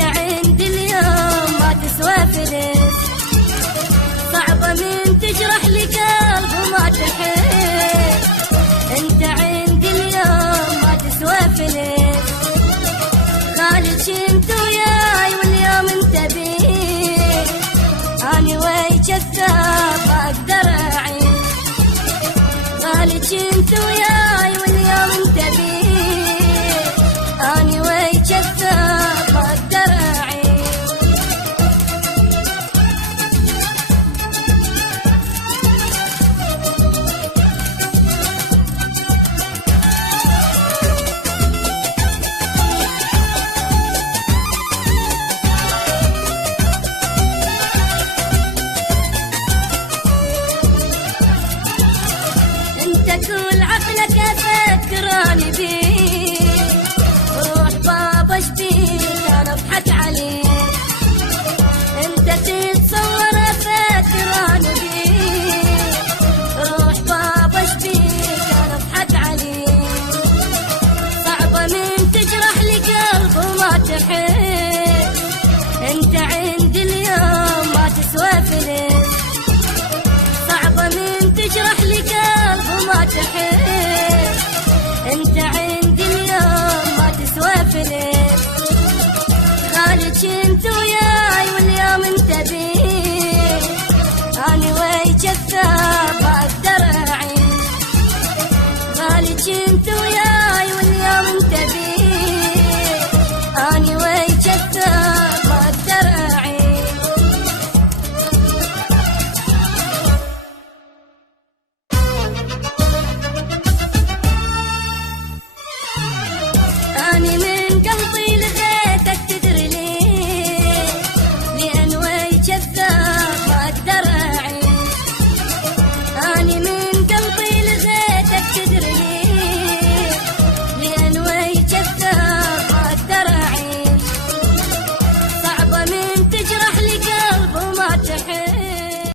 انت عندي اليوم ما تسوى فلس، صعبة من تجرح لي قلب وما تحب. انت عندي اليوم ما تسوى فلس، خالد شنت وياي واليوم انت بيه، اني ويا كذاب ما اقدر اعيش. خالد شنت وياي واليوم انت بيه، اني ويا كذاب ما اقدر اعيش. كل عقلك افكراني بيك، روح بابا اشبيك انا اضحك عليك. انت تتصور افكراني بيك، روح بابا اشبيك انا اضحك عليك. صعبة من تجرح لي قلب وما تحب، انت عندي اليوم ما تسوى فلس، صعبة من تجرح لي قلب وما تحب. انت عندي اليوم ما تسوى فلس، خالد شنت